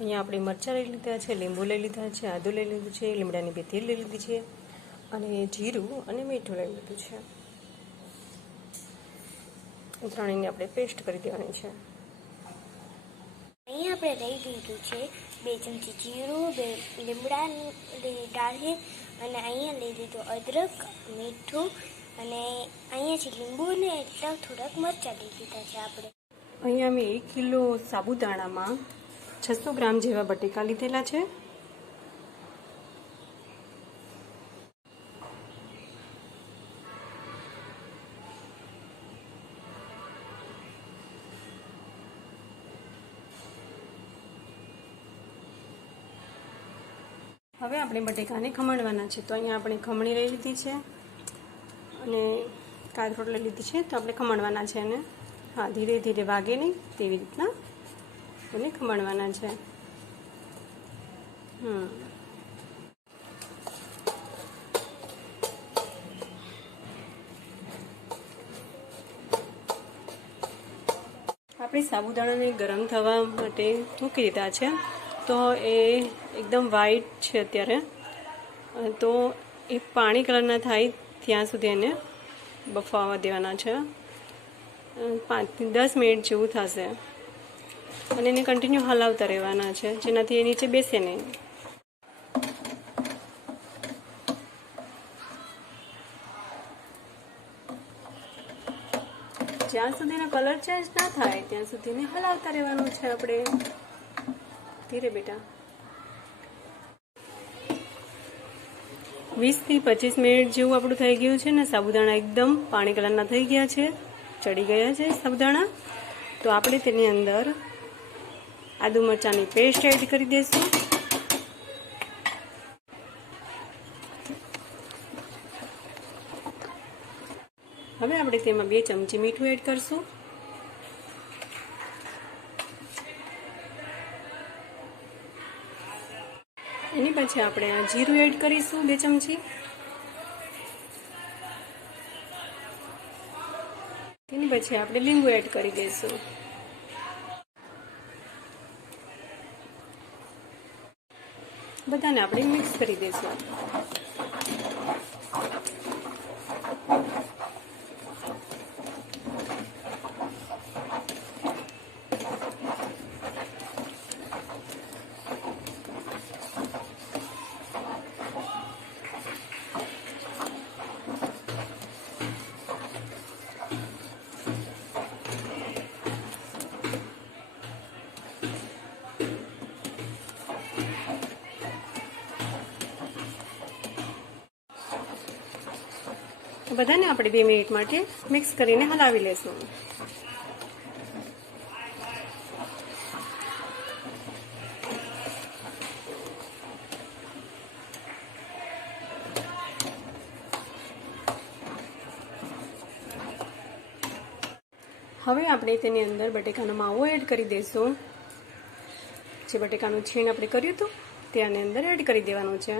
અહીંયા આપણે મરચાં લઈ લીધા છે, લીંબુ લઈ લીધા છે, આદું લઈ લીધું છે, લીમડાની બે તેલ લઈ લીધી છે અને જીરું અને મીઠું લઈ લીધું છે. ત્રણેયને આપણે પેસ્ટ કરી દેવાની છે. અહીંયા આપણે લઈ લીધું છે 2 ચમચી જીરું, 2 લીમડાની ડાળી અને અહીંયા લઈ લીધું અદરક, મીઠું અને અહીંયાથી લીંબુ ને એટલા થોડાક મરચાં લઈ લીધા છે આપણે. અહીંયા મેં 1 કિલો સાબુદાણામાં 600 ગ્રામ જેવા બટેકા લીધેલા છે. હવે આપણે બટેકાને ખમણવાના છે. તો અહીંયા આપણે ખમણી લઈ લીધી છે અને કાથરોટ લઈ લીધી છે. તો આપણે ખમણવાના છે અને હા, ધીરે ધીરે વાગે નહીં તેવી રીતના એને ખમણવાના છે. આપણે સાબુદાણાને ગરમ થવા માટે મૂકી દીધા છે. તો એ એકદમ વ્હાઈટ છે અત્યારે. તો એ પાણી કલરના થાય ત્યાં સુધી એને બફાવા દેવાના છે. 5 થી 10 મિનિટ જેવું થશે અને એને કન્ટિન્યુ હલાવતા રહેવાના છે, જેનાથી એ નીચે બેસે નહીં. જ્યાં સુધી એનો કલર ચેન્જ ના થાય ત્યાં સુધી એને હલાવતા રહેવાનું છે આપણે. ધીરે બેટા. 20 થી 25 મિનિટ જેવું આપણું થઈ ગયું છે ને. સાબુદાણા એકદમ પાણી કલરના થઈ ગયા છે, ચડી ગયા છે સાબુદાણા. તો આપણે તેની અંદર આદુ મરચાંની પેસ્ટ એડ કરી દઈશું. હવે આપણે તેમાં 2 ચમચી મીઠું એડ કરશું. એની પછી આપણે આ જીરું એડ કરીશું 2 ચમચી. તેની પછી આપણે લીંબુ એડ કરી દઈશું. બધાને આપણે મિક્સ કરી દઈશું. બધાને આપણે 2 મિનિટ માટે મિક્સ કરીને હલાવી લેશું. હવે આપણે તેની અંદર બટેકાનો માવો એડ કરી દઈશું. જે બટેકાનું છીણ આપણે કર્યું હતું તે આની અંદર એડ કરી દેવાનું છે.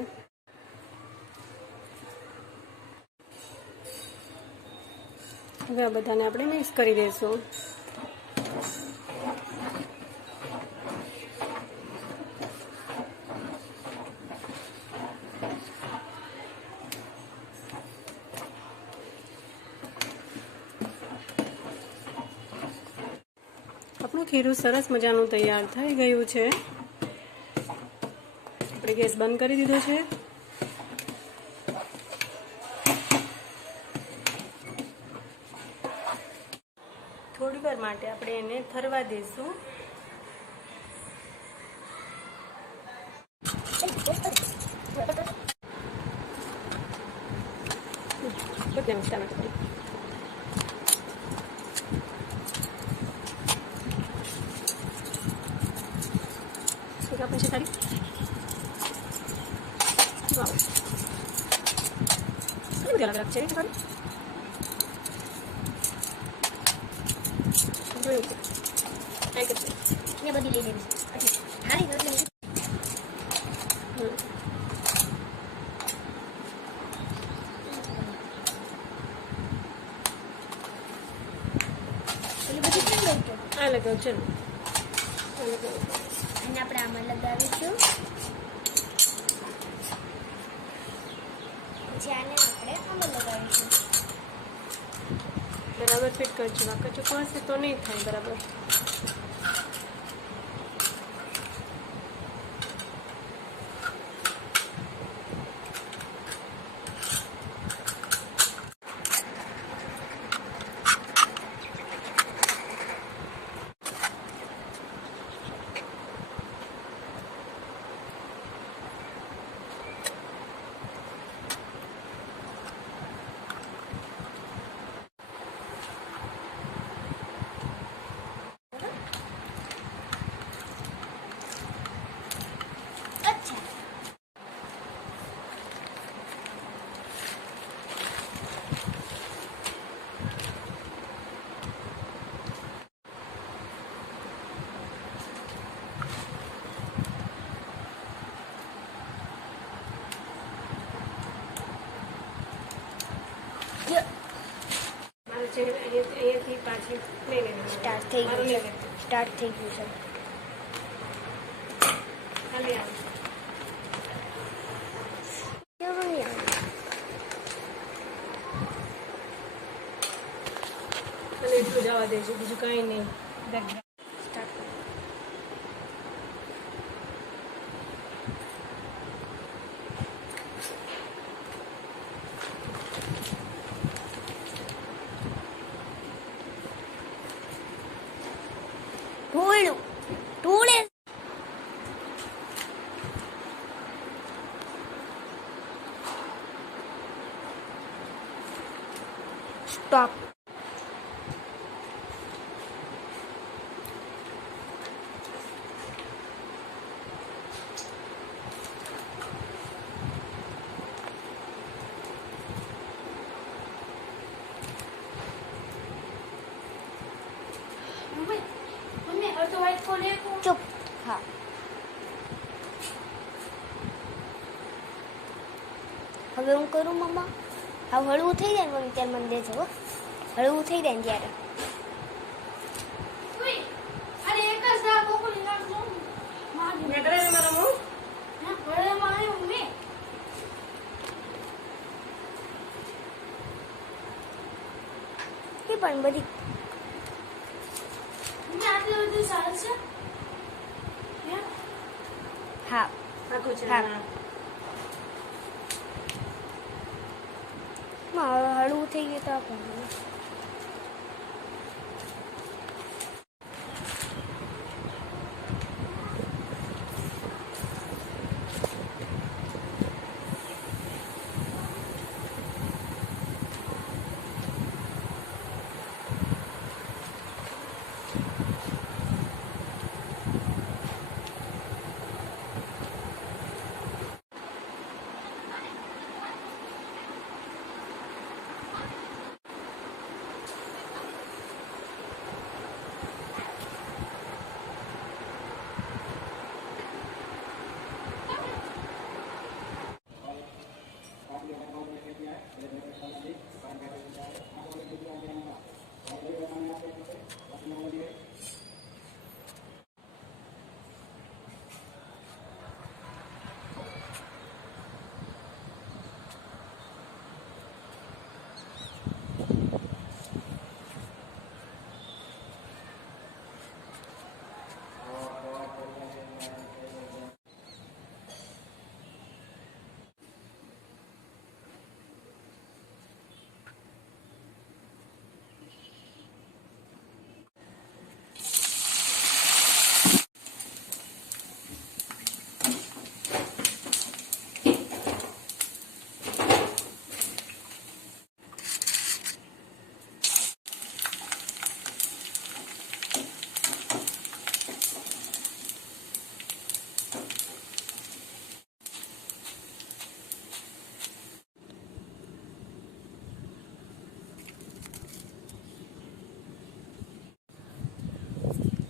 હવે આ બધાને આપણે મિક્સ કરી દઈશું. આપણું ખીરું સરસ મજાનું તૈયાર થઈ ગયું છે. આપણે ગેસ બંધ કરી દીધો છે. થોડી વાર માટે આપણે એને થરવા દઈશું. પછી વાહ કેટલી બધી અલગ અલગ છે જોયું છે એક જ છે ને બધી લઈ લેવી હારી એટલે હમ. એટલે બધી કેમ લઈ તો આ લગાવ છે ને આ લગાવ અને આપણે આમાં લગાવીશું પછી આને આપણે આમાં લગાવીશું બરાબર ફિટ કરજો વાંકા ચૂકવા હશે તો નહીં થાય બરાબર અચ્છા મારું છે અહીંયાથી પાછી લઈ લેવાનું સ્ટાર્ટ થઈ મારું ગયું લઈ છે લેવાનું સ્ટાર્ટ થઈ ગયું છે ખાલી આવે કેવું નહીં આવે અને એટલું જવા દેજો બીજું કાંઈ નહીં સ્ટાર્ટ કરો ઢોળું ઢોળે સ્ટોપ ચૂપ હા હવે હું કરું મમ્મા હા હળવું થઈ જાય મમ્મી ત્યારે મને દેજો હો હળવું થઈ જાય ને ત્યારે મેં કરે ને મારા મોં એ પણ બધી હા આખું છે હા. હા. હળવું થઈ ગયું તો આપણને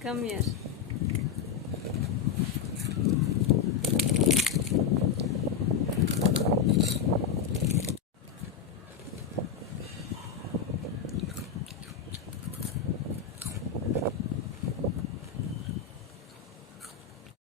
કમ યાર